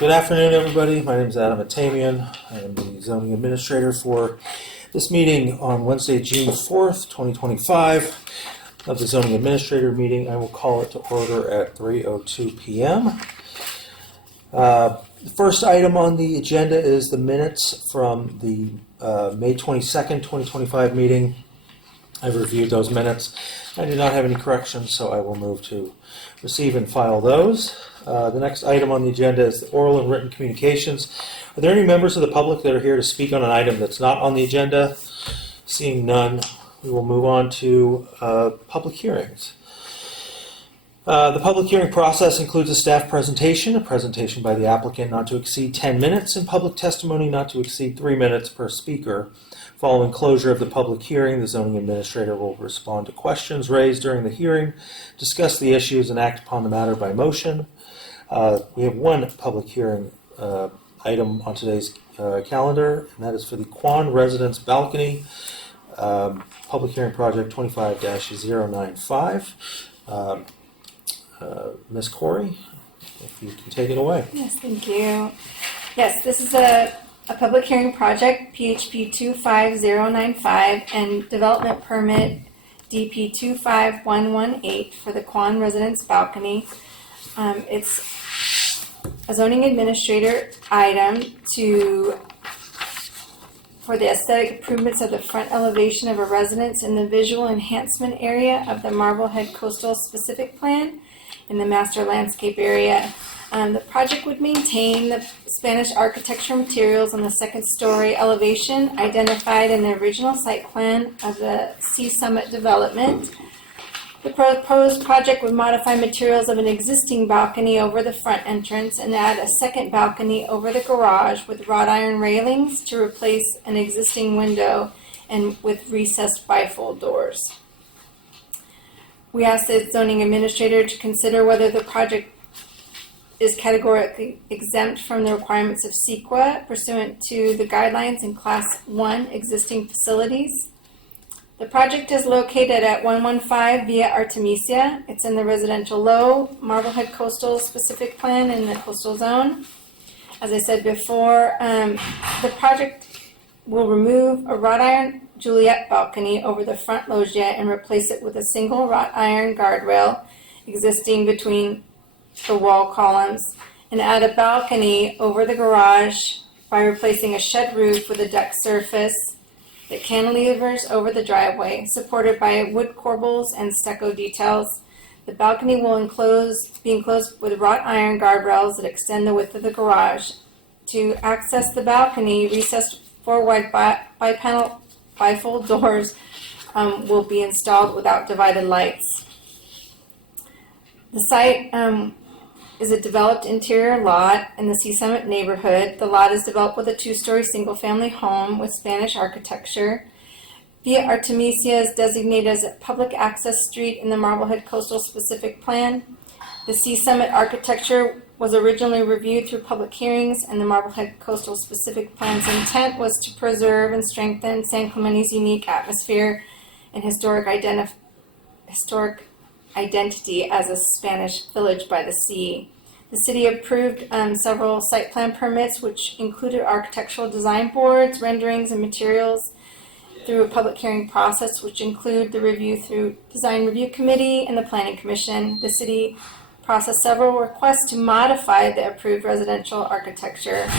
Good afternoon, everybody. My name is Adam Atamian. I am the zoning administrator for this meeting on Wednesday, June 4th, 2025 of the zoning administrator meeting. I will call it to order at 3:02 p.m. The first item on the agenda is the minutes from the May 22nd, 2025 meeting. I've reviewed those minutes. I do not have any corrections, so I will move to receive and file those. The next item on the agenda is the oral and written communications. Are there any members of the public that are here to speak on an item that's not on the agenda? Seeing none, we will move on to public hearings. The public hearing process includes a staff presentation, a presentation by the applicant not to exceed 10 minutes, and public testimony not to exceed 3 minutes per speaker. Following closure of the public hearing, the zoning administrator will respond to questions raised during the hearing, discuss the issues, and act upon the matter by motion. We have one public hearing item on today's calendar, and that is for the Quan Residence Balcony, public hearing project 25-095. Ms. Corey, if you can take it away. Yes, thank you. Yes, this is a public hearing project, PHP 25095, and development permit DP 25118 for the Quan Residence Balcony. It's a zoning administrator item for the aesthetic improvements of the front elevation of a residence in the visual enhancement area of the Marblehead Coastal Specific Plan in the master landscape area. The project would maintain the Spanish architectural materials on the second story elevation identified in the original site plan of the Sea Summit development. The proposed project would modify materials of an existing balcony over the front entrance and add a second balcony over the garage with wrought iron railings to replace an existing window and with recessed bifold doors. We asked the zoning administrator to consider whether the project is categorically exempt from the requirements of CEQA pursuant to the guidelines in Class 1 existing facilities. The project is located at 115 Via Artemisia. It's in the residential low Marblehead Coastal Specific Plan in the coastal zone. As I said before, the project will remove a wrought iron Juliet balcony over the front loggia and replace it with a single wrought iron guardrail existing between the wall columns, and add a balcony over the garage by replacing a shed roof with a deck surface that cantilevers over the driveway, supported by wood corbels and stucco details. The balcony will be enclosed with wrought iron guardrails that extend the width of the garage. To access the balcony, recessed four-wide bi-panel bifold doors will be installed without divided lights. The site is a developed interior lot in the Sea Summit neighborhood. The lot is developed with a two-story single-family home with Spanish architecture. Via Artemisia is designated as a public access street in the Marblehead Coastal Specific Plan. The Sea Summit architecture was originally reviewed through public hearings, and the Marblehead Coastal Specific Plan's intent was to preserve and strengthen San Clemente's unique atmosphere and historic identity as a Spanish village by the sea. The city approved several site plan permits, which included architectural design boards, renderings, and materials through a public hearing process, which include the review through Design Review Committee and the Planning Commission. The city processed several requests to modify the approved residential architecture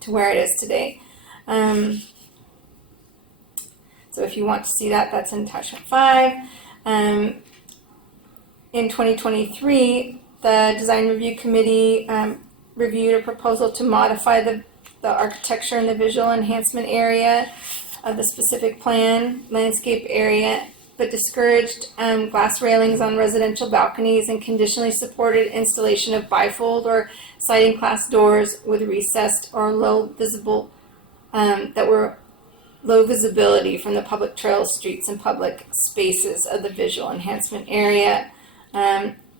to where it is today. So if you want to see that, that's in attachment 5. In 2023, the Design Review Committee reviewed a proposal to modify the architecture in the visual enhancement area of the specific plan landscape area, but discouraged glass railings on residential balconies and conditionally supported installation of bifold or sliding glass doors with recessed or low visibility from the public trails, streets, and public spaces of the visual enhancement area.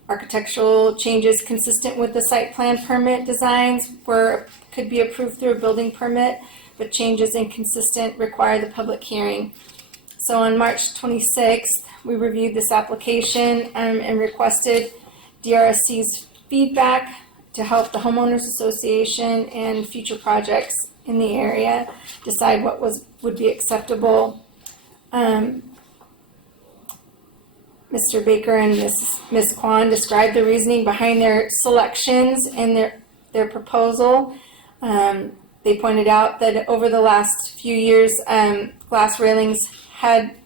Architectural changes consistent with the site plan permit designs could be approved through a building permit, but changes inconsistent require the public hearing. So on March 26th, we reviewed this application and requested DRSC's feedback to help the homeowners association and future projects in the area decide what would be acceptable. Mr. Baker and Ms. Kwan described the reasoning behind their selections and their proposal. They pointed out that over the last few years, glass railings had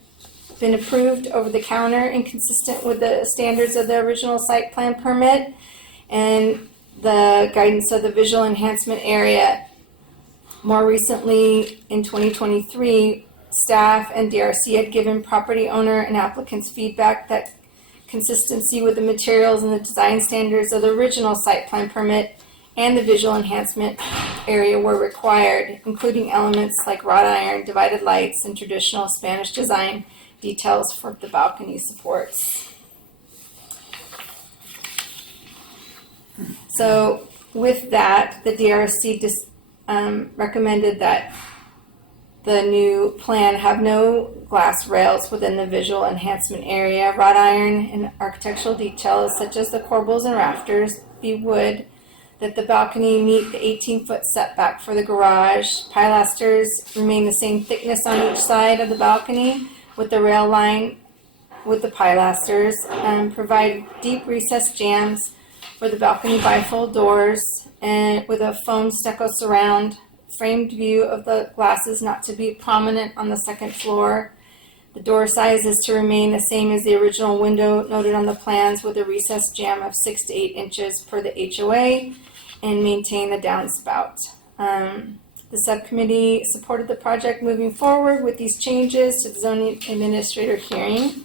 been approved over the counter and consistent with the standards of the original site plan permit and the guidance of the visual enhancement area. More recently, in 2023, staff and DRC had given property owner and applicants feedback that consistency with the materials and the design standards of the original site plan permit and the visual enhancement area were required, including elements like wrought iron, divided lights, and traditional Spanish design details for the balcony supports. So with that, the DRC recommended that the new plan have no glass rails within the visual enhancement area. Wrought iron and architectural details such as the corbels and rafters be wood, that the balcony meet the 18-foot setback for the garage. Pilasters remain the same thickness on each side of the balcony with the rail line with the pilasters, and provide deep recessed jambs for the balcony bifold doors and with a foam stucco surround. Framed view of the glasses not to be prominent on the second floor. The door size is to remain the same as the original window noted on the plans with a recessed jamb of 6 to 8 inches per the HOA and maintain the downspout. The subcommittee supported the project moving forward with these changes to the zoning administrator hearing,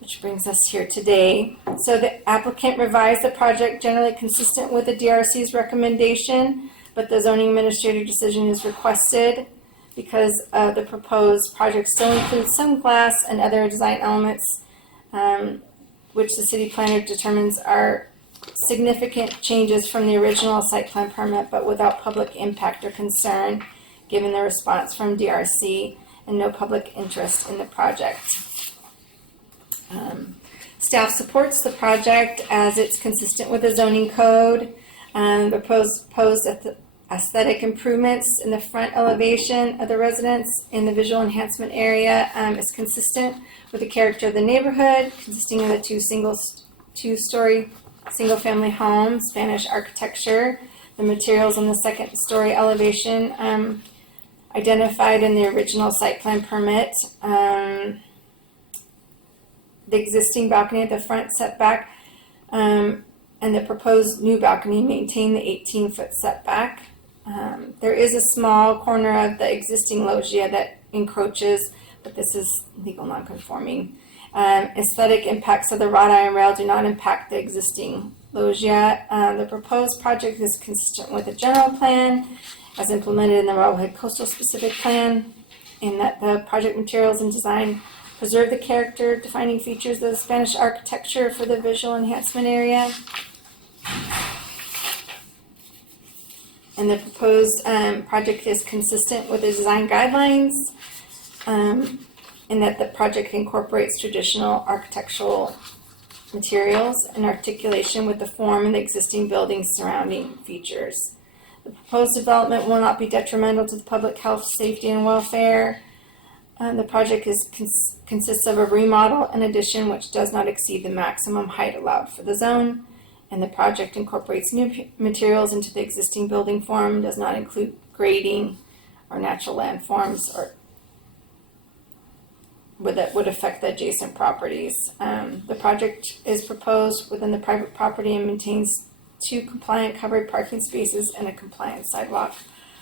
which brings us here today. So the applicant revised the project generally consistent with the DRC's recommendation, but the zoning administrator decision is requested because the proposed project still includes some glass and other design elements which the city planner determines are significant changes from the original site plan permit, but without public impact or concern, given the response from DRC and no public interest in the project. Staff supports the project as it's consistent with the zoning code. The proposed aesthetic improvements in the front elevation of the residence in the visual enhancement area is consistent with the character of the neighborhood, consisting of the two-story single-family home, Spanish architecture. The materials on the second-story elevation identified in the original site plan permit. The existing balcony at the front setback and the proposed new balcony maintain the 18-foot setback. There is a small corner of the existing loggia that encroaches, but this is legal non-conforming. Aesthetic impacts of the wrought iron rail do not impact the existing loggia. The proposed project is consistent with the general plan as implemented in the Marblehead Coastal Specific Plan, in that the project materials and design preserve the character defining features of the Spanish architecture for the visual enhancement area. And the proposed project is consistent with the design guidelines, in that the project incorporates traditional architectural materials and articulation with the form and the existing building's surrounding features. The proposed development will not be detrimental to the public health, safety, and welfare. The project consists of a remodel and addition which does not exceed the maximum height allowed for the zone. And the project incorporates new materials into the existing building form, does not include grading or natural landforms or that would affect the adjacent properties. The project is proposed within the private property and maintains 2 compliant covered parking spaces and a compliant sidewalk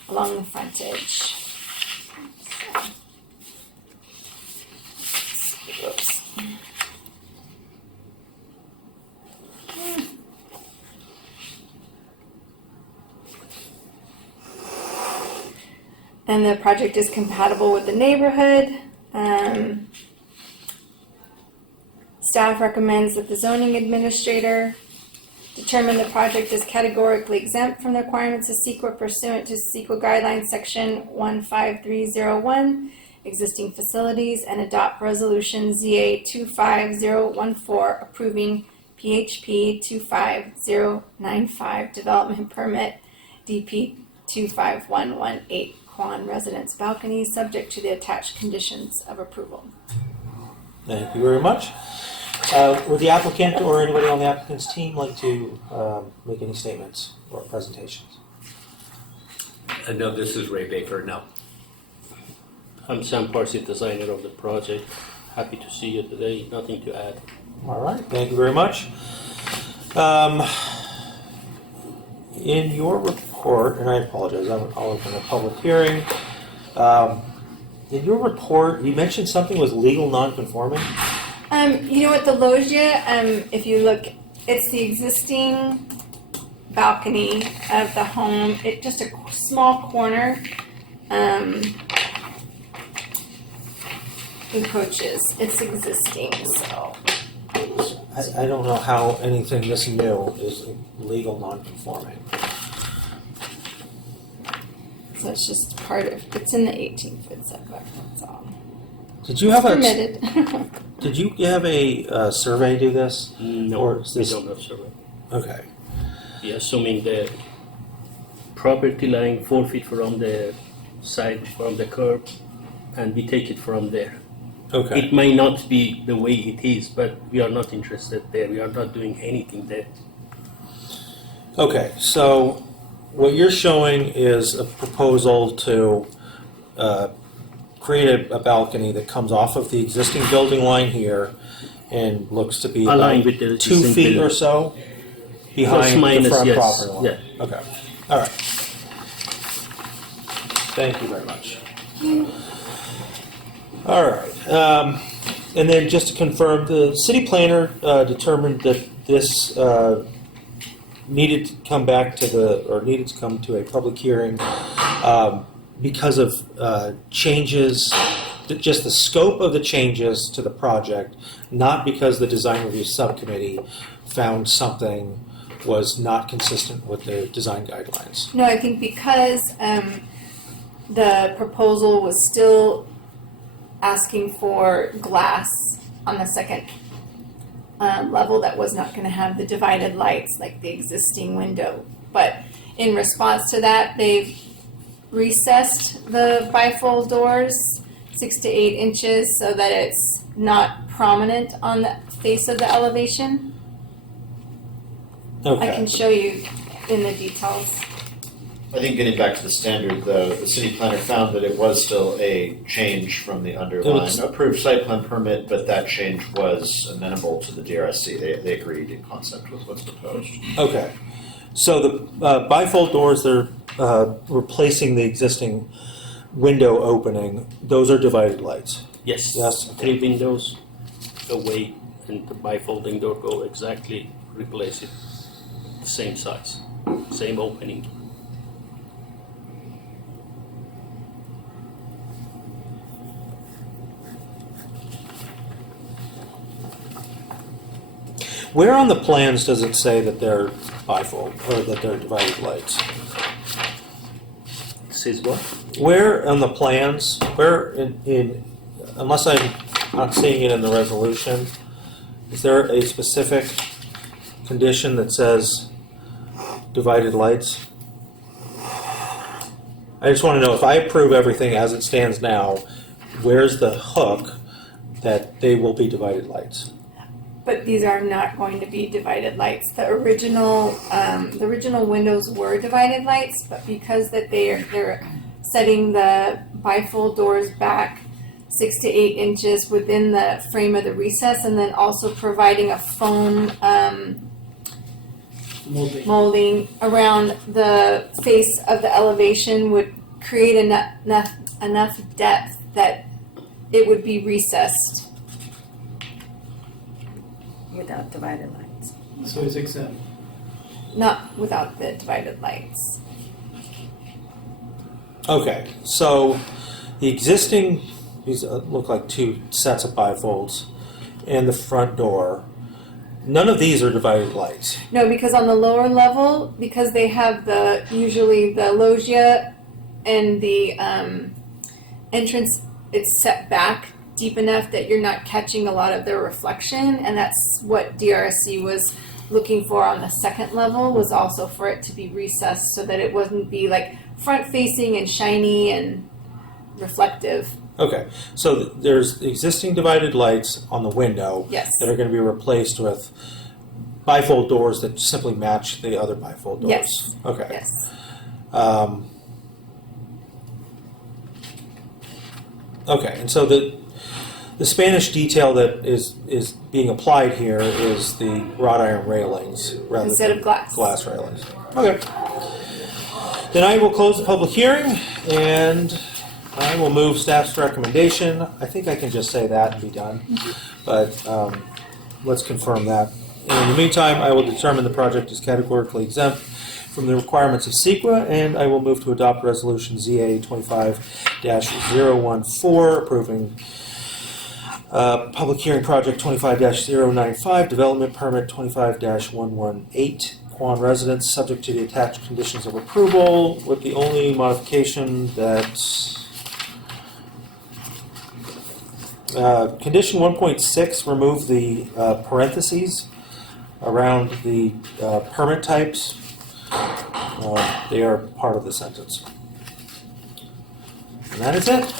along the frontage. Oops. And the project is compatible with the neighborhood. Staff recommends that the zoning administrator determine the project is categorically exempt from the requirements of CEQA pursuant to CEQA guidelines section 15301, existing facilities, and adopt resolution ZA 25014 approving PHP 25095 development permit DP 25118 Quan Residence Balcony, subject to the attached conditions of approval. Thank you very much. Would the applicant or anybody on the applicant's team like to make any statements or presentations? No, this is Ray Baker. No. I'm Sam Parsi, designer of the project. Happy to see you today. Nothing to add. All right, thank you very much. In your report, and I apologize, I'll open a public hearing. In your report, you mentioned something was legal non-conforming. You know what, the loggia, if you look, it's the existing balcony of the home. It just a small corner encroaches. It's existing, so. I don't know how anything this new is legal non-conforming. So it's just part of, it's in the 18-foot setback, that's all. Did you have Permitted. Did you have a survey do this? No, Or is we this- don't have survey. Okay. We are assuming the property line 4 feet from the side, from the curb, and we take it from there. Okay. It may not be the way it is, but we are not interested there. We are not doing anything there. Okay. So what you're showing is a proposal to create a balcony that comes off of the existing building line here and looks to be Aligned about with the 2 existing feet or building. so Plus behind the minus, front yes. property line. Yeah. Okay. All right. Thank you very much. All right. And then just to confirm, the city planner determined that this needed to come back to needed to come to a public hearing because of changes, just the scope of the changes to the project, not because the design review subcommittee found something was not consistent with the design guidelines. No, I think because the proposal was still asking for glass on the second level that was not going to have the divided lights like the existing window. But in response to that, they've recessed the bifold doors 6 to 8 inches so that it's not prominent on the face of the elevation. Okay. I can show you in the details. I think getting back to the standard, the city planner found that it was still a change from the underlying approved site plan permit, but that change was amenable to the DRSC. They agreed in concept with what's proposed. Okay. So the bifold doors, they're replacing the existing window opening. Those are divided lights. Yes. Yes. 3 windows away, and the bifolding door go exactly replace it. Same size, same opening. Where on the plans does it say that they're bifold or that they're divided lights? Says what? Where on the plans, where in unless I'm not seeing it in the resolution, is there a specific condition that says divided lights? I just want to know if I approve everything as it stands now, where's the hook that they will be divided lights? But these are not going to be divided lights. The original windows were divided lights, but because that they're setting the bifold doors back 6 to 8 inches within the frame of the recess, and then also providing a foam molding around the face of the elevation would create enough depth that it would be recessed. Without divided lights. So it's exempt. Not without the divided lights. Okay, so the existing, these look like 2 sets of bifolds, and the front door. None of these are divided lights. No, because on the lower level, because they have usually the loggia and the entrance, it's set back deep enough that you're not catching a lot of the reflection, and that's what DRSC was looking for on the second level, was also for it to be recessed so that it wouldn't be like front facing and shiny and reflective. Okay, so there's existing divided lights on the window Yes. that are going to be replaced with bifold doors that simply match the other bifold doors. Yes. Okay. Yes. Okay, and so the Spanish detail that is being applied here is the wrought iron railings rather Instead than of glass. glass railings. Okay. Then I will close the public hearing, and I will move staff's recommendation. I think I can just say that and be done, but let's confirm that. In the meantime, I will determine the project is categorically exempt from the requirements of CEQA, and I will move to adopt Resolution ZA 25-014, approving Public Hearing Project 25-095, Development Permit 25-118, Quan Residence, subject to the attached conditions of approval, with the only modification that condition 1.6, remove the parentheses around the permit types. They are part of the sentence. And that is it.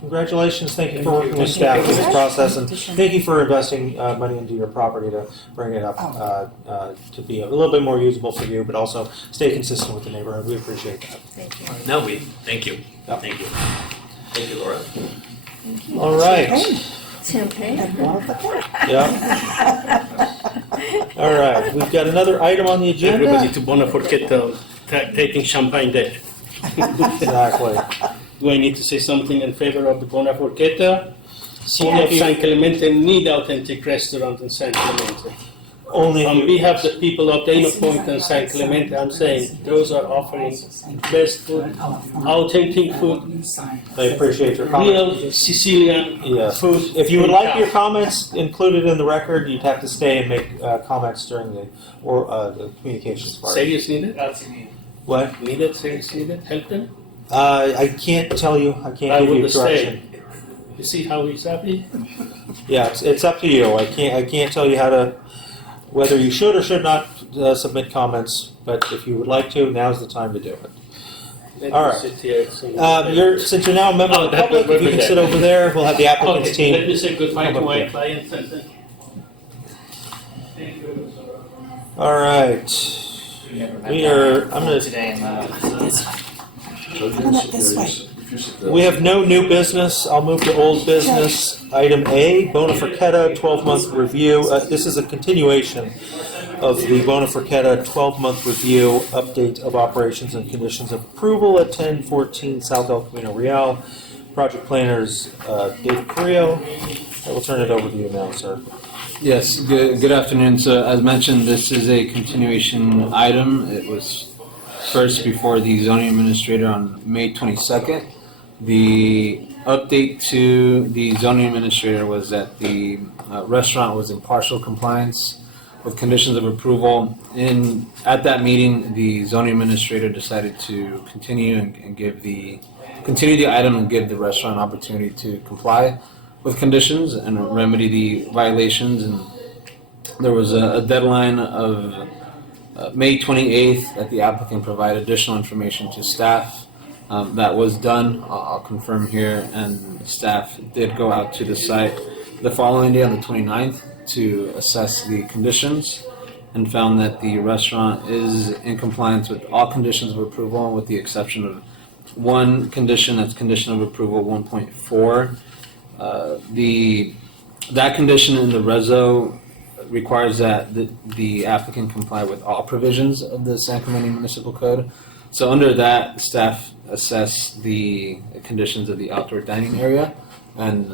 Congratulations. Thank you for working with staff through this process, and thank you for investing money into your property to bring it up to be a little bit more usable for you, but also stay consistent with the neighborhood. We appreciate that. Thank you. No, thank you. Yep. Thank you. Thank you, Laura. All right. Champagne. Yeah. All right. We've got another item on the Everybody agenda. to Bona Forchetta taking champagne there. Exactly. Do I need to say something in favor of the Bona Forchetta? City of San Clemente need authentic restaurant in San Clemente. Only if On you, behalf of the people of Dana Point and San Clemente, I'm saying those are offering best food, authentic food, I appreciate your comment. real Sicilian Yes. food. If you would like your comments included in the record, you'd have to stay and make comments during the communications part. Serious needed? What? Needed, serious needed, help them? I can't tell you. I can't I give you would direction. say. You see how he's happy? Yeah, it's up to you. I can't tell you how to, whether you should or should not submit comments. But if you would like to, now's the time to do it. Let All me right. sit here, so- Since you're now a member of the Oh, public, if you can sit over there, we'll have the applicant's Okay, let team. me say goodbye to Come up my here. client and then. Thank you. All right. We are. I'm gonna. We have no new business. I'll move to old business. Item A, Bona Forchetta 12-month review. This is a continuation of the Bona Forchetta 12-month review, update of operations and conditions of approval at 1014 South El Camino Real. Project planners David Carrillo. I will turn it over to you now, sir. Yes, good afternoon. So as mentioned, this is a continuation item. It was first before the zoning administrator on May 22nd. The update to the zoning administrator was that the restaurant was in partial compliance with conditions of approval. At that meeting, the zoning administrator decided to continue and continue the item and give the restaurant opportunity to comply with conditions and remedy the violations. And there was a deadline of May 28th that the applicant provide additional information to staff. That was done, I'll confirm here, and staff did go out to the site the following day on the 29th to assess the conditions and found that the restaurant is in compliance with all conditions of approval with the exception of one condition, that's condition of approval 1.4. That condition in the reso requires that the applicant comply with all provisions of the San Clemente Municipal Code. So under that, staff assess the conditions of the outdoor dining area, and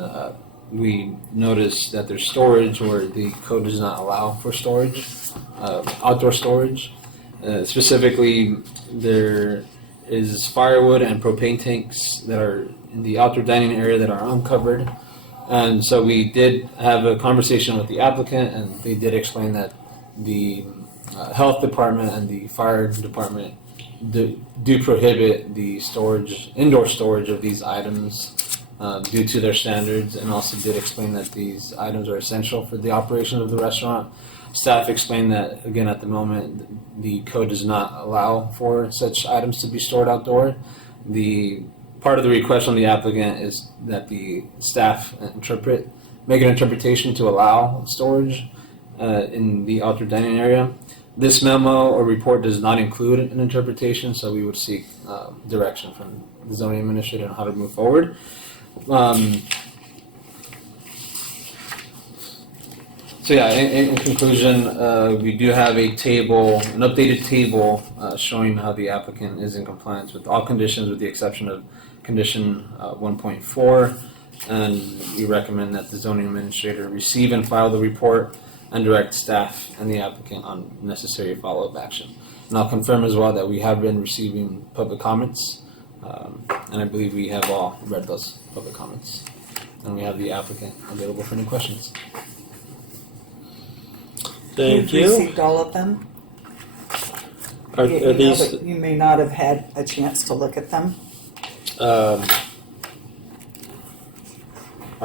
we noticed that there's storage where the code does not allow for storage, outdoor storage. Specifically, there is firewood and propane tanks that are in the outdoor dining area that are uncovered. And so we did have a conversation with the applicant, and they did explain that the health department and the fire department do prohibit the indoor storage of these items due to their standards, and also did explain that these items are essential for the operation of the restaurant. Staff explained that, again, at the moment, the code does not allow for such items to be stored outdoor. The part of the request from the applicant is that the staff make an interpretation to allow storage in the outdoor dining area. This memo or report does not include an interpretation, so we would seek direction from the zoning administrator on how to move forward. So yeah, in conclusion, we do have an updated table showing how the applicant is in compliance with all conditions with the exception of condition 1.4, and we recommend that the zoning administrator receive and file the report and direct staff and the applicant on necessary follow-up action. And I'll confirm as well that we have been receiving public comments, and I believe we have all read those public comments. And we have the applicant available for any questions. Thank You've you. received all of them? Are You know these, that you may not have had a chance to look at them. are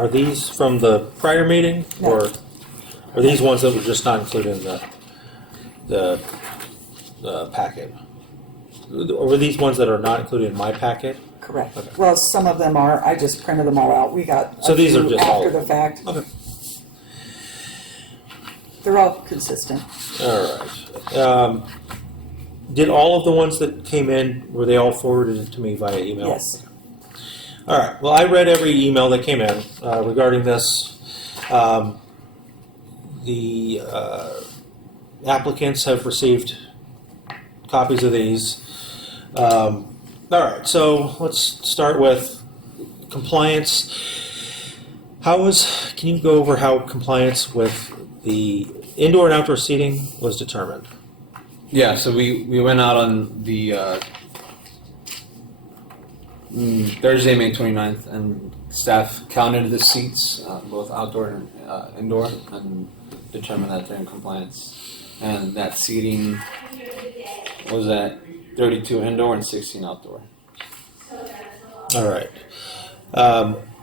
these from the prior meeting, No. or are these ones that were just not included in the packet? Or were these ones that are not included in my packet? Correct. Okay. Well, some of them are. I just printed them all out. We got So a these are few just all- after the fact. Okay. They're all consistent. All right. Did all of the ones that came in, were they all forwarded to me via email? Yes. All right. Well, I read every email that came in regarding this. The applicants have received copies of these. All right. So let's start with compliance. Can you go over how compliance with the indoor and outdoor seating was determined? Yeah, so we went out on the Thursday, May 29th, and staff counted the seats, both outdoor and indoor, and determined that they're in compliance. And that seating was at 32 indoor and 16 outdoor. All right.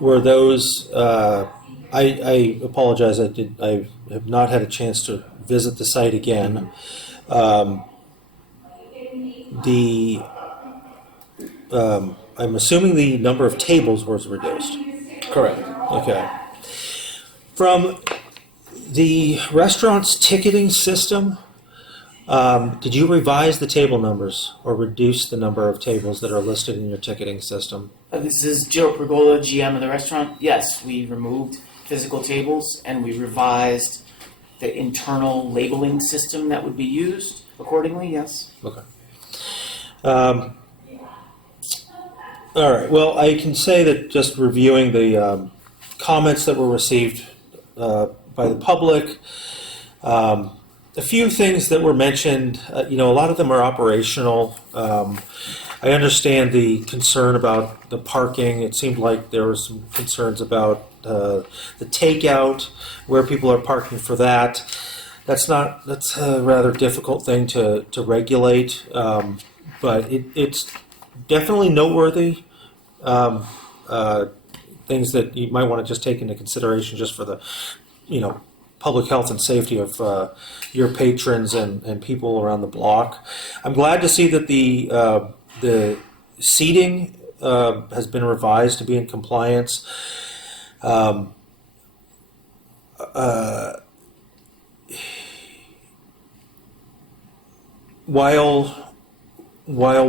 Were those? I apologize. I have not had a chance to visit the site again. I'm assuming the number of tables was reduced. Correct. Okay. From the restaurant's ticketing system, did you revise the table numbers or reduce the number of tables that are listed in your ticketing system? This is Joe Pergola, GM of the restaurant. Yes, we removed physical tables and we revised the internal labeling system that would be used accordingly, yes. Okay. All right. Well, I can say that just reviewing the comments that were received by the public, a few things that were mentioned, a lot of them are operational. I understand the concern about the parking. It seemed like there were some concerns about the takeout, where people are parking for that. That's a rather difficult thing to regulate, but it's definitely noteworthy. Things that you might want to just take into consideration just for the, public health and safety of your patrons and people around the block. I'm glad to see that the seating has been revised to be in compliance. While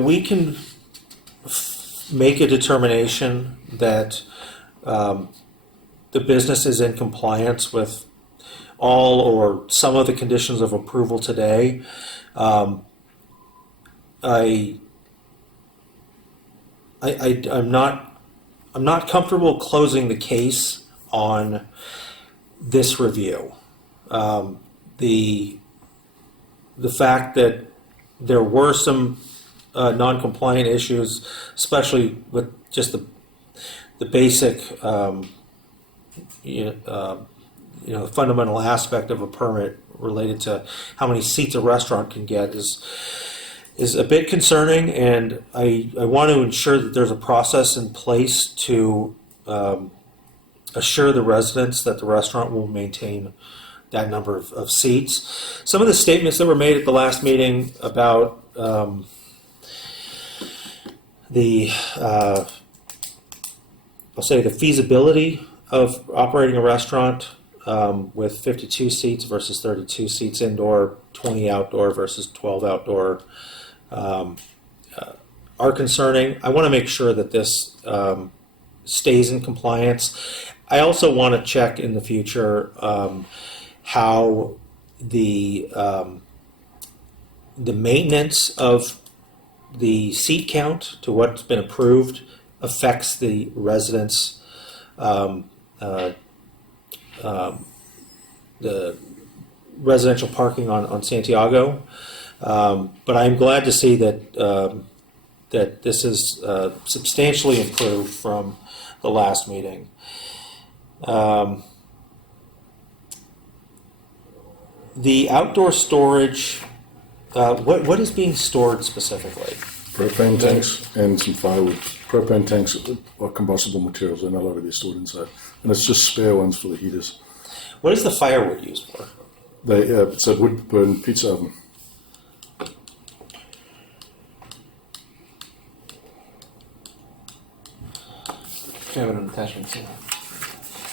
we can make a determination that the business is in compliance with all or some of the conditions of approval today, I'm not comfortable closing the case on this review. The fact that there were some non-compliant issues, especially with just the basic, fundamental aspect of a permit related to how many seats a restaurant can get is a bit concerning, and I want to ensure that there's a process in place to assure the residents that the restaurant will maintain that number of seats. Some of the statements that were made at the last meeting about I'll say the feasibility of operating a restaurant with 52 seats versus 32 seats indoor, 20 outdoor versus 12 outdoor are concerning. I want to make sure that this stays in compliance. I also want to check in the future how the maintenance of the seat count to what's been approved affects the residents, the residential parking on Santiago. But I'm glad to see that that this is substantially improved from the last meeting. The outdoor storage, what is being stored specifically? Propane tanks and some firewood. Propane tanks are combustible materials. They're not allowed to be stored inside. And it's just spare ones for the heaters. What is the firewood used for? It's a wood burn pizza oven. Do you have an attachment to that?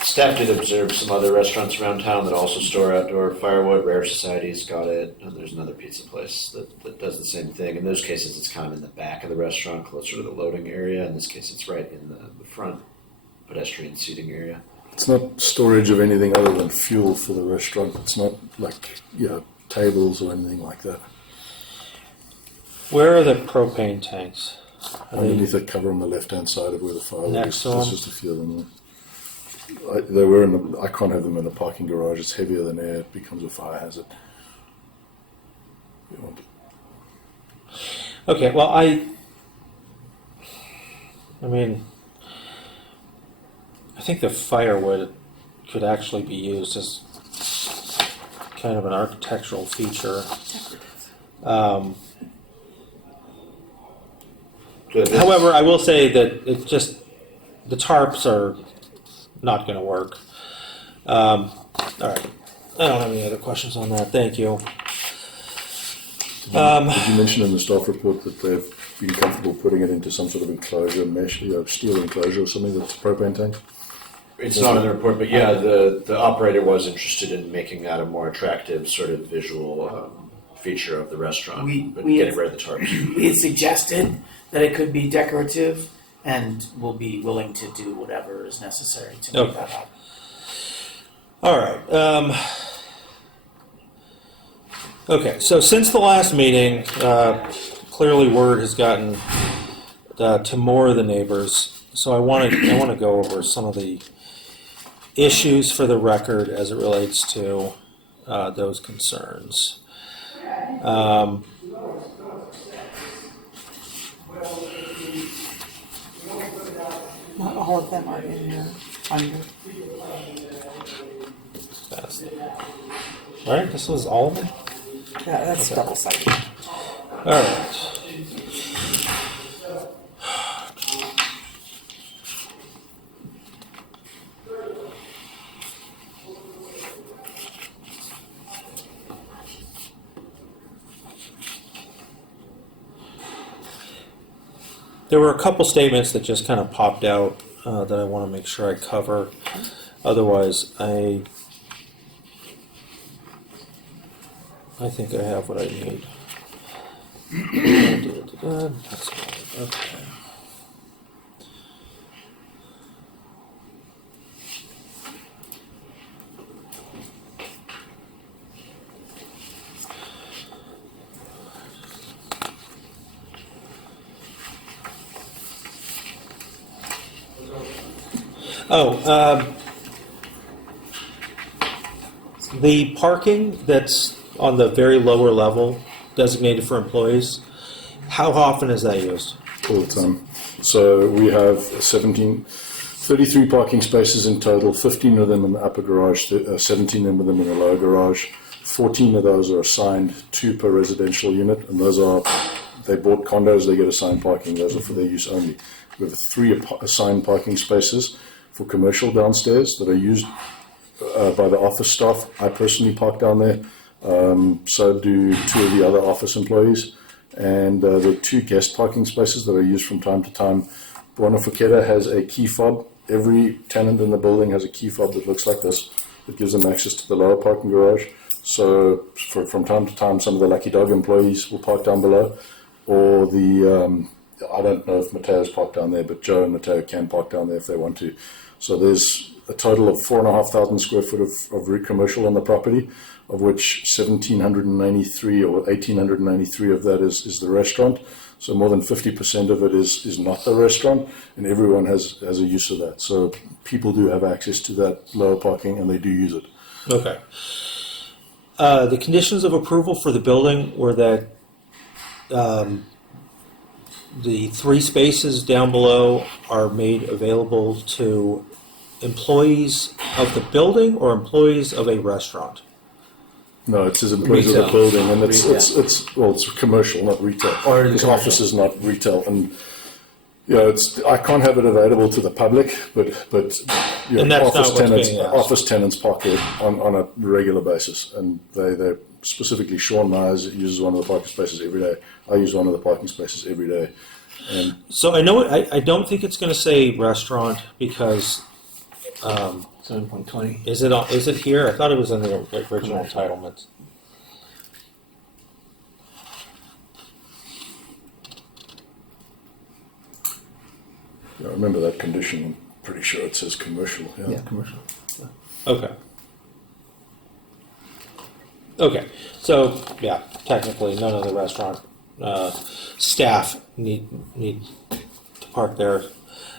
Staff did observe some other restaurants around town that also store outdoor firewood. Rare Society's got it, and there's another pizza place that does the same thing. In those cases, it's kind of in the back of the restaurant, closer to the loading area. In this case, it's right in the front pedestrian seating area. It's not storage of anything other than fuel for the restaurant. It's not like tables or anything like that. Where are the propane tanks? Are they Underneath that cover on the left-hand side of where the firewood Next is. to There's them? just a few of them. They were in I can't have them in a parking garage. It's heavier than air. It becomes a fire hazard. You want Okay, well, I mean, I think the firewood could actually be used as kind of an architectural feature. However, I will say that it's just the tarps are not going to work. All right, I don't have any other questions on that. Thank you. Did you mention in the staff report that they've been comfortable putting it into some sort of enclosure, mesh, steel enclosure or something that's a propane tank? It's not in the report, but yeah, the operator was interested in making that a more attractive sort of visual feature of the restaurant, but getting rid of the tarps. We had suggested that it could be decorative, and we'll be willing to do whatever is necessary to make Okay. that happen. All right. Okay, so since the last meeting, clearly word has gotten to more of the neighbors. So I want to go over some of the issues for the record as it relates to those concerns. Not all of them are in your binder. All right, this was all of them. Yeah, that's double-sided. All right. There were a couple statements that just kind of popped out that I want to make sure I cover. Otherwise, I think I have what I need. That's fine. Okay. The parking that's on the very lower level designated for employees, how often is that used? All the time. So we have 33 parking spaces in total, 15 of them in the upper garage, 17 of them in the lower garage. 14 of those are assigned, 2 per residential unit, and those are, they bought condos, they get assigned parking. Those are for their use only. We have 3 assigned parking spaces. for commercial downstairs that are used by the office staff. I personally park down there. So do two of the other office employees. And there are two guest parking spaces that are used from time to time. Buona Foqueta has a key fob. Every tenant in the building has a key fob that looks like this. It gives them access to the lower parking garage. So from time to time, some of the Lucky Dog employees will park down below. Or I don't know if Mateo's parked down there, but Joe and Mateo can park down there if they want to. So there's a total of 4,500 square foot of commercial on the property, of which 1,793 or 1,893 of that is the restaurant. So more than 50% of it is not the restaurant, and everyone has a use of that. So people do have access to that lower parking, and they do use it. Okay. The conditions of approval for the building were that the 3 spaces down below are made available to employees of the building or employees of a restaurant. No, it says employees of the Retail. building, and it's commercial, not retail. Or Because commercial. office is not retail, and I can't have it available to the public, but And that's not what's tenants, being asked. office tenants park there on a regular basis, and they specifically Sean Myers uses one of the parking spaces every day. I use one of the parking spaces every day, and So I don't think it's going to say restaurant because 7.20. is it here? I thought it was in the original entitlements. I remember that condition. I'm pretty sure it says commercial. Yeah, commercial. Okay. Okay. So yeah, technically, none of the restaurant staff need to park there.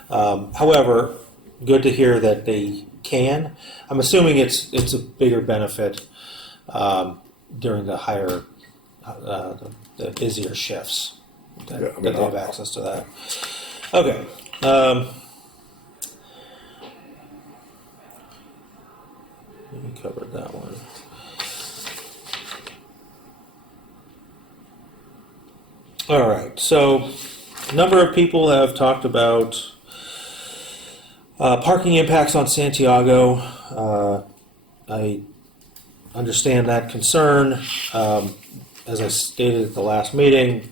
However, good to hear that they can. I'm assuming it's a bigger benefit during the higher, the busier shifts that, Yeah, I mean, that they have access to that. Okay. We covered that one. All right. So, a number of people have talked about parking impacts on Santiago. I understand that concern. As I stated at the last meeting,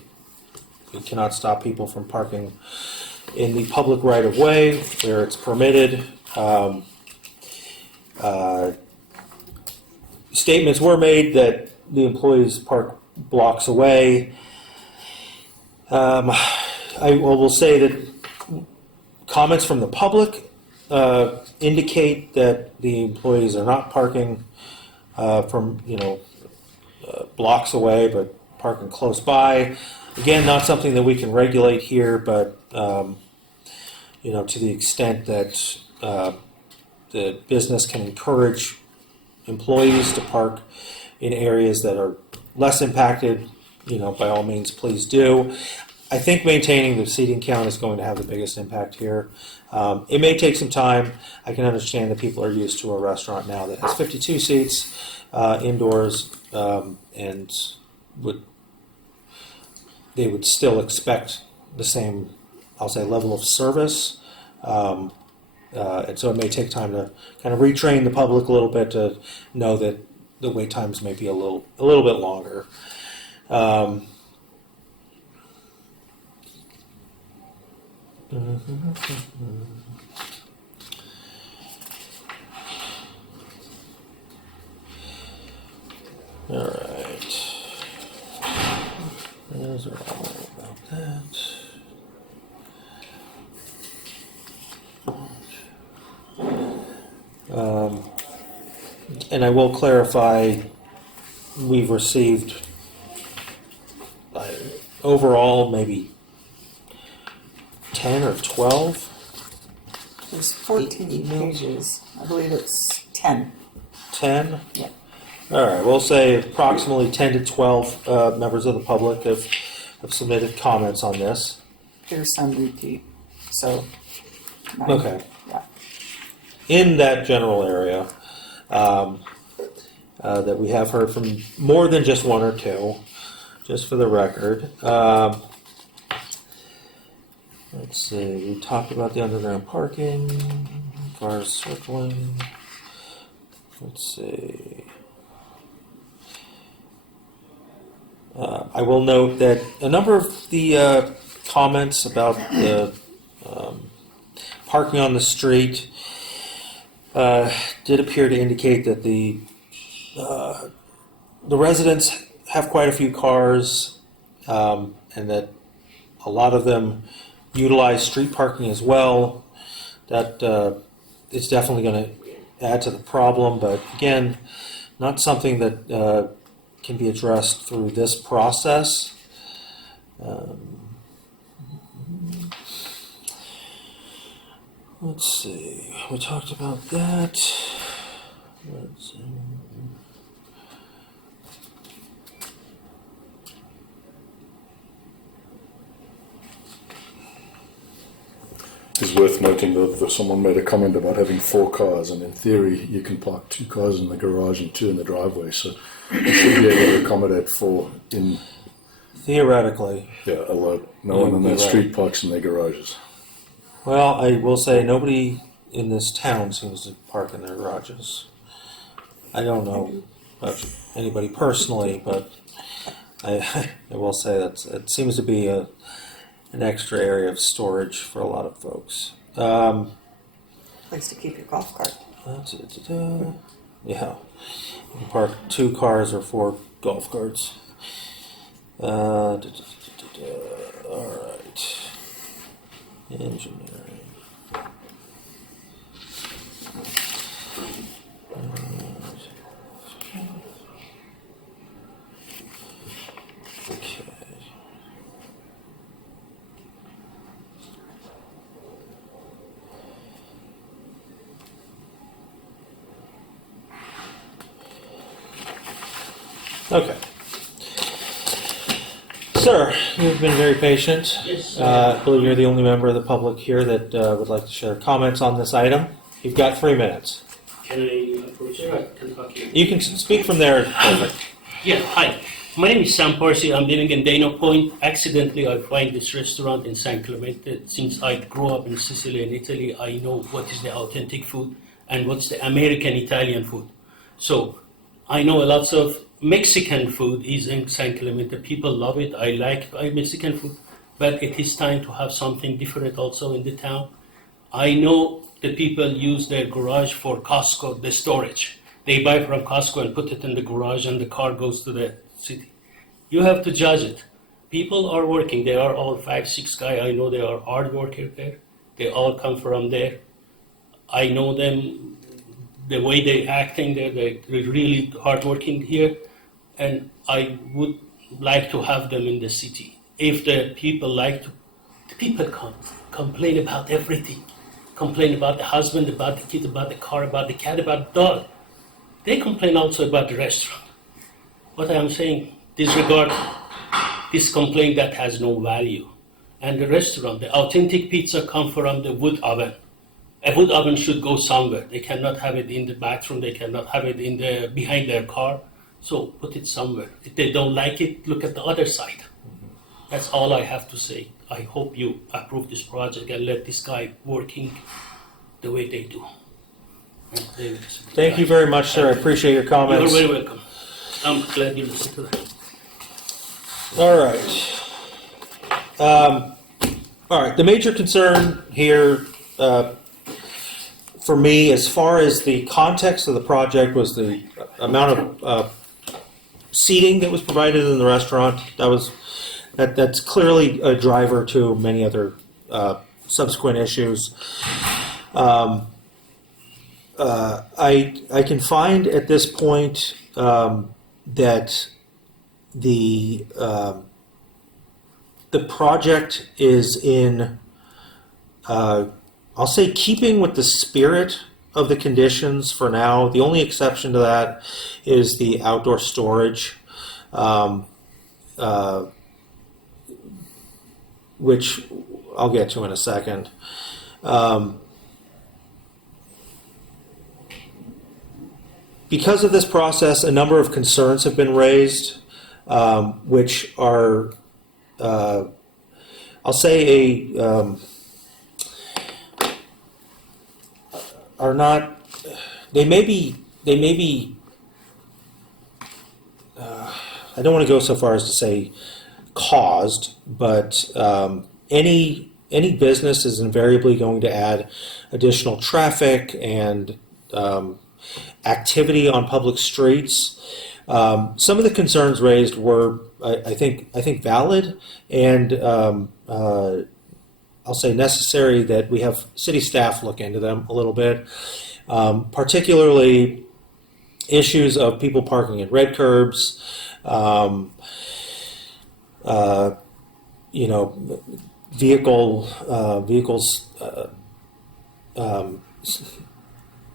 we cannot stop people from parking in the public right of way where it's permitted. Statements were made that the employees park blocks away. I will say that comments from the public indicate that the employees are not parking from blocks away, but parking close by. Again, not something that we can regulate here, but to the extent that the business can encourage employees to park in areas that are less impacted, by all means, please do. I think maintaining the seating count is going to have the biggest impact here. It may take some time. I can understand that people are used to a restaurant now that has 52 seats indoors, and they would still expect the same, I'll say, level of service. And so it may take time to kind of retrain the public a little bit to know that the wait times may be a little bit longer. All right. Those are all about that. And I will clarify, we've received overall maybe 10 or 12, There's 14 Emails. pages. I believe it's 10. 10? Yeah. All right, we'll say approximately 10 to 12 members of the public have submitted comments on this. There's some repeat. So, 9. Okay. Yeah. In that general area, that we have heard from more than just one or two, just for the record. Let's see, we talked about the underground parking. cars circling. Let's see. I will note that a number of the comments about the parking on the street did appear to indicate that the residents have quite a few cars, and that a lot of them utilize street parking as well. That is definitely going to add to the problem, but again, not something that can be addressed through this process. Let's see, we talked about that. Let's see. It's worth noting that someone made a comment about having 4 cars, and in theory, you can park 2 cars in the garage and 2 in the driveway. So you should be able to accommodate 4 in. Theoretically. Yeah, although no one on that street parks in their garages. Well, I will say nobody in this town seems to park in their garages. I don't know about anybody personally, but I will say that it seems to be an extra area of storage for a lot of folks. Place to keep your golf cart. Yeah, you can park 2 cars or 4 golf carts. All right. Engineering. Okay. Okay. Sir, you've been very patient. Yes. I believe you're the only member of the public here that would like to share comments on this item. You've got 3 minutes. Can I approach it? I can talk here. You can speak from there. Perfect. Yeah, hi. My name is Sam Parsi. I'm living in Dana Point. Accidentally, I find this restaurant in San Clemente. Since I grew up in Sicily and Italy, I know what is the authentic food and what's the American Italian food. So I know lots of Mexican food is in San Clemente. People love it. I like Mexican food, but it is time to have something different also in the town. I know the people use their garage for Costco, the storage. They buy from Costco and put it in the garage, and the car goes to the city. You have to judge it. People are working. They are all 5, 6 guys. I know they are hard workers there. They all come from there. I know them, the way they acting there. They're really hard working here. And I would like to have them in the city. If the people the people complain about everything. Complain about the husband, about the kid, about the car, about the cat, about the dog. They complain also about the restaurant. What I am saying, disregard this complaint that has no value. And the restaurant, the authentic pizza come from the wood oven. A wood oven should go somewhere. They cannot have it in the bathroom. They cannot have it behind their car. So put it somewhere. If they don't like it, look at the other side. That's all I have to say. I hope you approve this project and let this guy working the way they do. Thank you very much, sir. I appreciate your comments. You're very welcome. I'm glad you listened to that. All right. The major concern here for me, as far as the context of the project, was the amount of seating that was provided in the restaurant. That's clearly a driver to many other subsequent issues. I can find at this point that the project is in, I'll say, keeping with the spirit of the conditions for now. The only exception to that is the outdoor storage, which I'll get to in a second. Because of this process, a number of concerns have been raised, which are, I'll say, are not. They may be. I don't want to go so far as to say caused, but any business is invariably going to add additional traffic and activity on public streets. Some of the concerns raised were, I think, valid, and I'll say necessary that we have city staff look into them a little bit, particularly issues of people parking in red curbs. Vehicles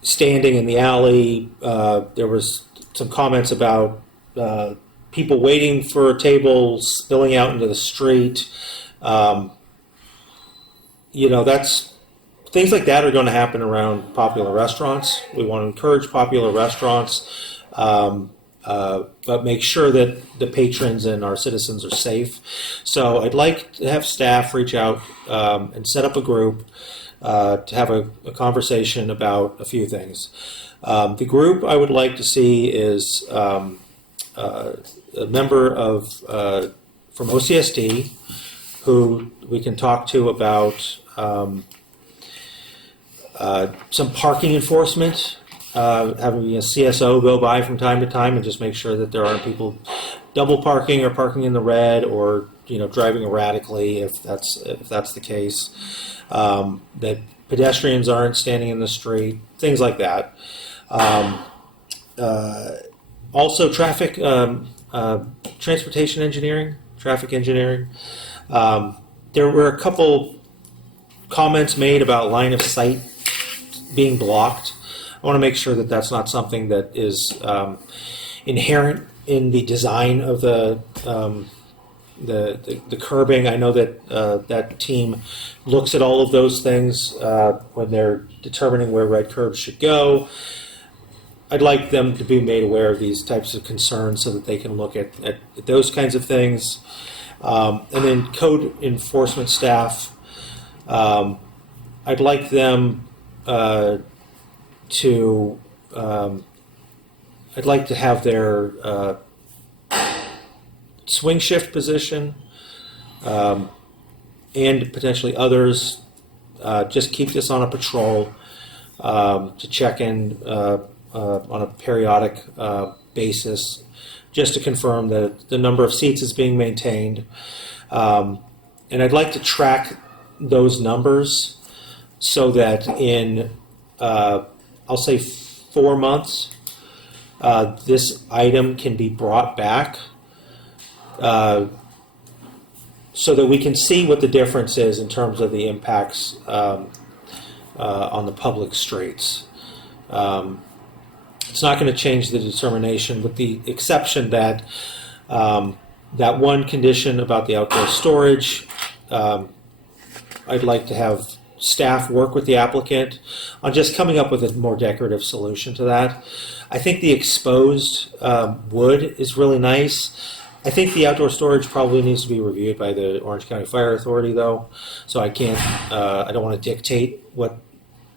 standing in the alley. There was some comments about people waiting for a table spilling out into the street. That's things like that are going to happen around popular restaurants. We want to encourage popular restaurants, but make sure that the patrons and our citizens are safe. So I'd like to have staff reach out and set up a group to have a conversation about a few things. The group I would like to see is a member from OCSD who we can talk to about some parking enforcement, having a CSO go by from time to time and just make sure that there aren't people double parking or parking in the red or driving erratically if that's the case. That pedestrians aren't standing in the street, things like that. Also, transportation engineering, traffic engineering. There were a couple comments made about line of sight being blocked. I want to make sure that that's not something that is inherent in the design of the curbing. I know that that team looks at all of those things when they're determining where red curbs should go. I'd like them to be made aware of these types of concerns so that they can look at those kinds of things. And then code enforcement staff, I'd like them I'd like to have their swing shift position and potentially others just keep this on a patrol to check in on a periodic basis just to confirm that the number of seats is being maintained. And I'd like to track those numbers so that in, I'll say 4 months, this item can be brought back so that we can see what the difference is in terms of the impacts on the public streets. It's not going to change the determination, with the exception that that one condition about the outdoor storage, I'd like to have staff work with the applicant on just coming up with a more decorative solution to that. I think the exposed wood is really nice. I think the outdoor storage probably needs to be reviewed by the Orange County Fire Authority, though, so I don't want to dictate what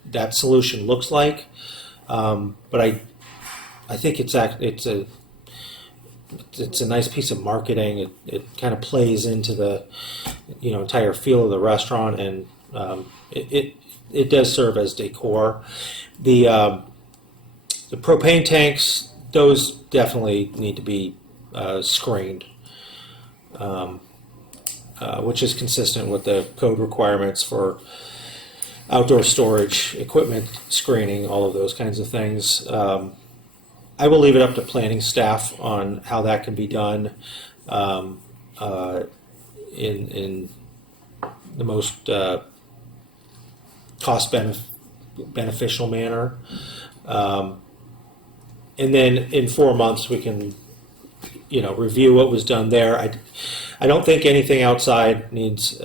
that solution looks like. But I think it's a nice piece of marketing. It kind of plays into the entire feel of the restaurant, and it does serve as decor. The propane tanks, those definitely need to be screened, which is consistent with the code requirements for outdoor storage, equipment screening, all of those kinds of things. I will leave it up to planning staff on how that can be done in the most beneficial manner. And then in 4 months we can, review what was done there. I don't think anything outside needs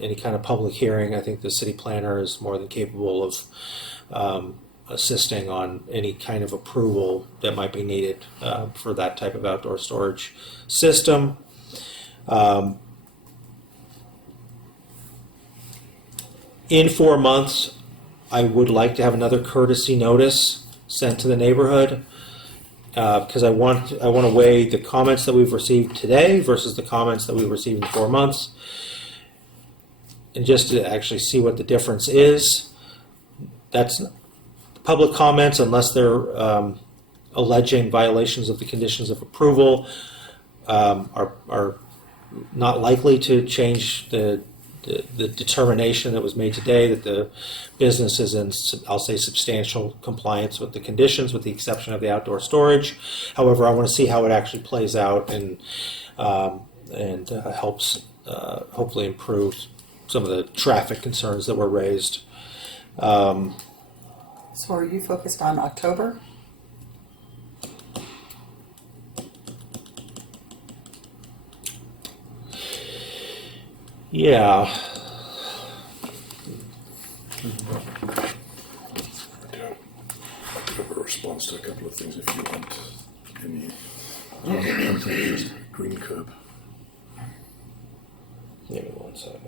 any kind of public hearing. I think the city planner is more than capable of assisting on any kind of approval that might be needed for that type of outdoor storage system. In 4 months, I would like to have another courtesy notice sent to the neighborhood because I want to weigh the comments that we've received today versus the comments that we've received in 4 months, and just to actually see what the difference is. That's public comments, unless they're alleging violations of the conditions of approval, are not likely to change the determination that was made today that the business is in, I'll say, substantial compliance with the conditions, with the exception of the outdoor storage. However, I want to see how it actually plays out and helps hopefully improve some of the traffic concerns that were raised. So are you focused on October? Yeah. I do have a response to a couple of things if you want any. Just green curb. Give me 1 second.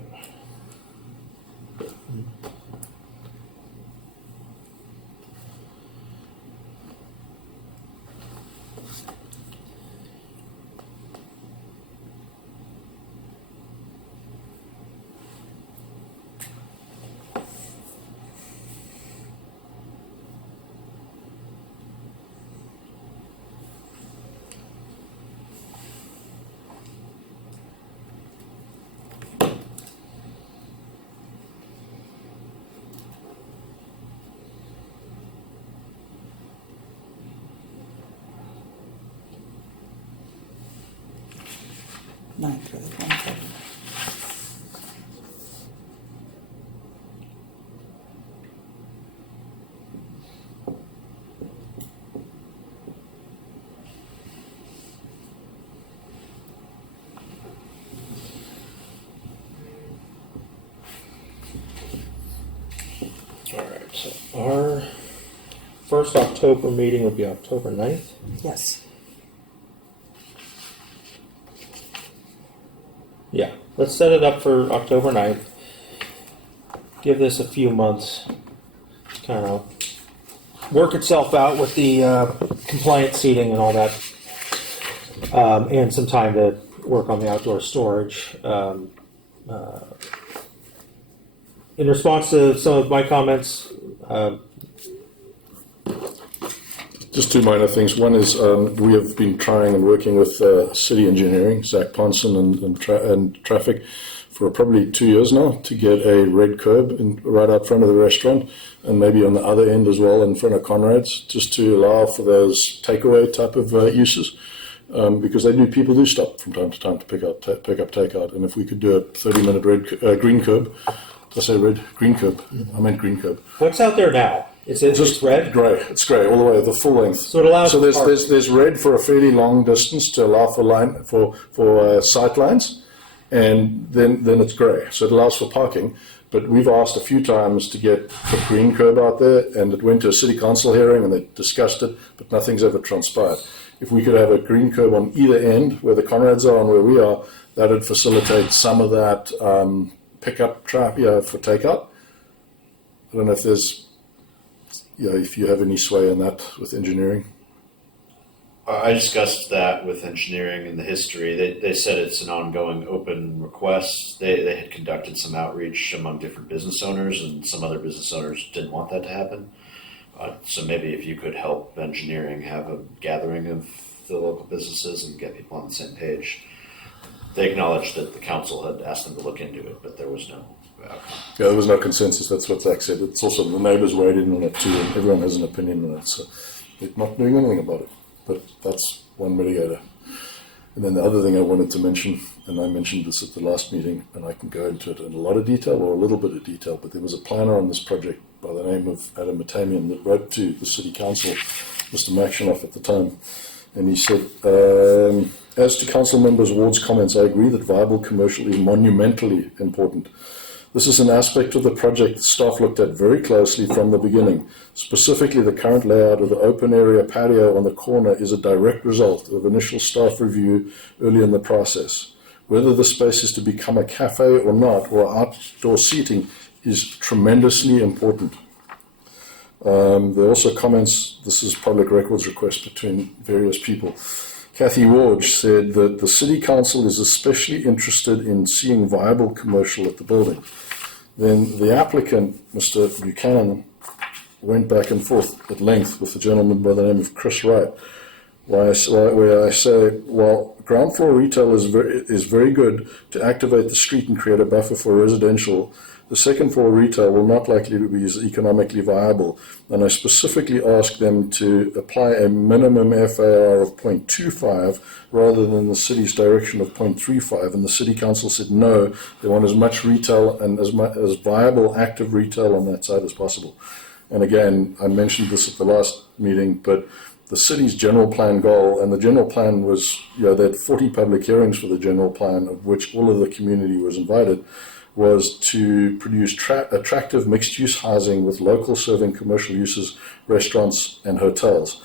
Ninth or the 23rd. All right, so our first October meeting would be October 9th. Yes. Yeah, let's set it up for October 9th. Give this a few months to kind of work itself out with the compliant seating and all that, and some time to work on the outdoor storage. In response to some of my comments, Just two minor things. One is we have been trying and working with city engineering, Zach Ponson and traffic, for probably 2 years now to get a red curb right out front of the restaurant and maybe on the other end as well in front of Conrad's, just to allow for those takeaway type of uses. Because people do stop from time to time to pick up takeout, and if we could do a 30-minute green curb, did I say red? Green curb. I meant green curb. what's out there now? It's just red? Grey. It's grey all the way, the full length. So it allows So for parking. there's red for a fairly long distance to allow for sight lines, and then it's grey. So it allows for parking. But we've asked a few times to get the green curb out there, and it went to a city council hearing, and they discussed it, but nothing's ever transpired. If we could have a green curb on either end, where the Conrads are and where we are, that would facilitate some of that pickup traffic for takeout. I don't know if if you have any sway in that with engineering. I discussed that with engineering and the history. They said it's an ongoing open request. They had conducted some outreach among different business owners, and some other business owners didn't want that to happen. So maybe if you could help engineering have a gathering of the local businesses and get people on the same page. They acknowledged that the council had asked them to look into it, but there was no outcome. Yeah, there was no consensus. That's what Zach said. It's also the neighbours weighed in on it too, and everyone has an opinion on it. So they're not doing anything about it. But that's one mitigator. And then the other thing I wanted to mention, and I mentioned this at the last meeting, and I can go into it in a lot of detail or a little bit of detail, but there was a planner on this project by the name of Adam Matamian that wrote to the city council, Mr. Makshinoff at the time, and he said, as to council members Ward's comments, I agree that viable commercial is monumentally important. This is an aspect of the project staff looked at very closely from the beginning. Specifically, the current layout of the open area patio on the corner is a direct result of initial staff review early in the process. Whether the space is to become a cafe or not, or outdoor seating, is tremendously important. There are also comments, this is public records request between various people. Kathy Ward said that the City Council is especially interested in seeing viable commercial at the building. Then the applicant, Mr. Buchanan, went back and forth at length with a gentleman by the name of Chris Wright, where I say, well, ground floor retail is very good to activate the street and create a buffer for residential. The second floor retail will not likely to be as economically viable, and I specifically asked them to apply a minimum FAR of 0.25 rather than the city's direction of 0.35, and the City Council said no, they want as much retail and as viable active retail on that side as possible. And again, I mentioned this at the last meeting, but the city's general plan goal, and the general plan was, they had 40 public hearings for the general plan, of which all of the community was invited, was to produce attractive mixed-use housing with local serving commercial uses, restaurants and hotels.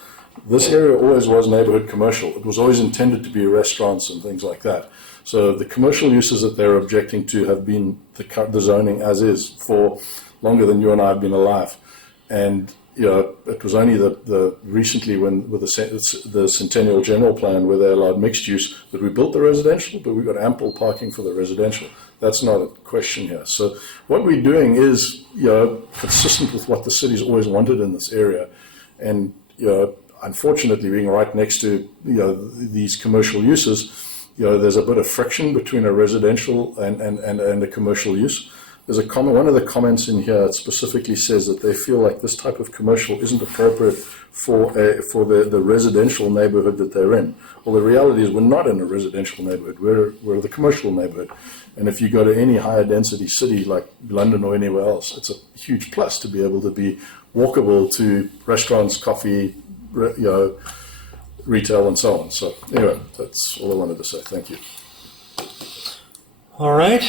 This area always was neighborhood commercial. It was always intended to be restaurants and things like that. So the commercial uses that they're objecting to have been the zoning as is for longer than you and I have been alive. And it was only the recently with the Centennial General Plan where they allowed mixed use that we built the residential, but we got ample parking for the residential. That's not a question here. So what we're doing is consistent with what the city's always wanted in this area, and unfortunately, being right next to these commercial uses, there's a bit of friction between a residential and a commercial use. There's a comment, one of the comments in here specifically says that they feel like this type of commercial isn't appropriate for the residential neighborhood that they're in. Well, the reality is we're not in a residential neighborhood, we're the commercial neighborhood. And if you go to any higher density city like London or anywhere else, it's a huge plus to be able to be walkable to restaurants, coffee, retail and so on. So anyway, that's all I wanted to say. Thank you. All right.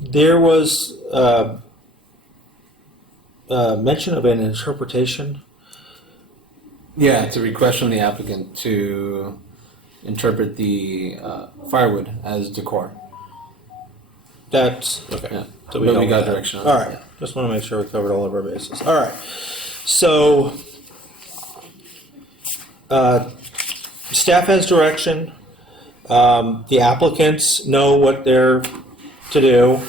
There was mention of an interpretation. Yeah, it's a request from the applicant to interpret the firewood as decor. That's okay. Yeah. So But know we got that. direction on All that, right. Just want to make sure we covered all of our bases. All right. So staff has direction. The applicants know what they're to do.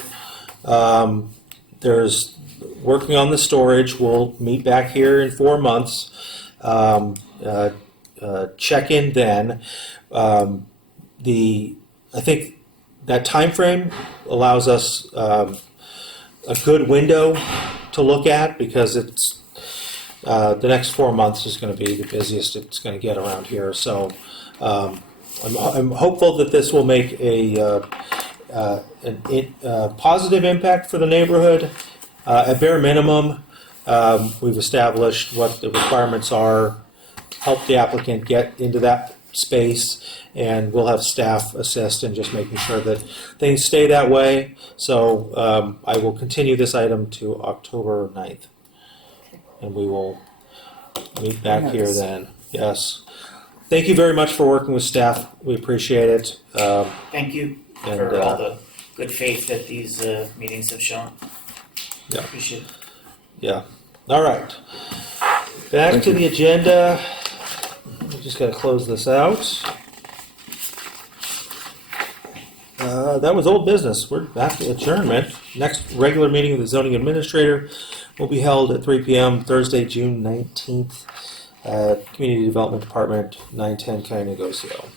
There's working on the storage. We'll meet back here in 4 months. Check in then. I think that time frame allows us a good window to look at, because it's the next 4 months is going to be the busiest it's going to get around here. So I'm hopeful that this will make a positive impact for the neighborhood. At bare minimum, we've established what the requirements are, help the applicant get into that space, and we'll have staff assist in just making sure that things stay that way. So I will continue this item to October 9th, and we will meet back here then. Yes. Thank you very much for working with staff. We appreciate it. Thank you And, for all the good faith that these meetings have shown. Yeah. Appreciate it. Yeah. All right. Back Thank to you. the agenda. We just got to close this out. That was old business. We're back to adjournment. Next regular meeting of the zoning administrator will be held at 3 p.m. Thursday, June 19th, at Community Development Department, 910 County Negocio.